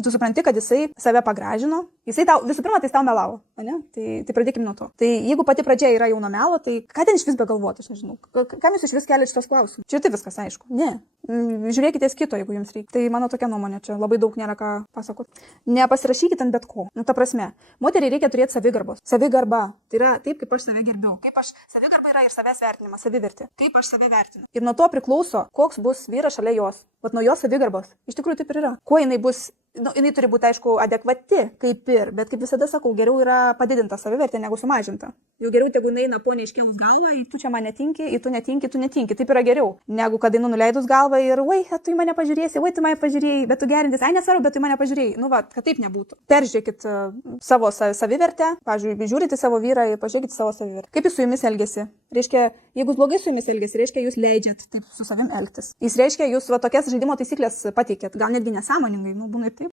Tu supranti, kad jisai save pagražino, jisai tau, visų pirma, tai jis tau melavo, ne? Tai pradėkime nuo to. Tai jeigu pati pradžia yra jau nuo melo, tai ką ten iš vis begalvoti, aš nežinau. Kam jūs iš vis keliate šitos klausimus? Čia tai viskas aišku. Ne. Žiūrėkite kito, jeigu jums reikia. Tai mano tokia nuomonė, čia labai daug nėra ką pasakoti. Nepasirašykite ant bet ko. Nu, ta prasme, moteriai reikia turėti savigarbos. Savigarba. Tai yra taip, kaip aš save gerbiu. Savigarba yra ir savęs vertinimas, savivertė. Kaip aš save vertinu. Ir nuo to priklauso, koks bus vyras šalia jos. Vat nuo jos savigarbos. Iš tikrųjų taip ir yra. Kuo jinai bus, jinai turi būti, aišku, adekvati, kaip ir, bet kaip visada sakau, geriau yra padidinta savivertė negu sumažinta. Jau geriau, jeigu jinai eina ponė iškėlus galvą, tu čia man netinki, tu netinki, taip yra geriau, negu kad einu nuleidus galvą ir, oi, tu į mane pažiūrėsi, oi, tu mane pažiūrėjai, bet tu gerintis, ai nesvarbu, bet tu mane pažiūrėjai. Nu, va, kad taip nebūtų. Peržiūrėkit savo savivertę, pavyzdžiui, žiūrite savo vyrą ir pažiūrėkit savo savivertę. Kaip jis su jumis elgesi? Reiškia, jeigu blogai su jumis elgesi, reiškia, jūs leidžiat taip su savim elgtis. Jis reiškia, jūs va tokias žaidimo taisyklės pateikėt, gal netgi nesąmoningai, nu, būna ir taip.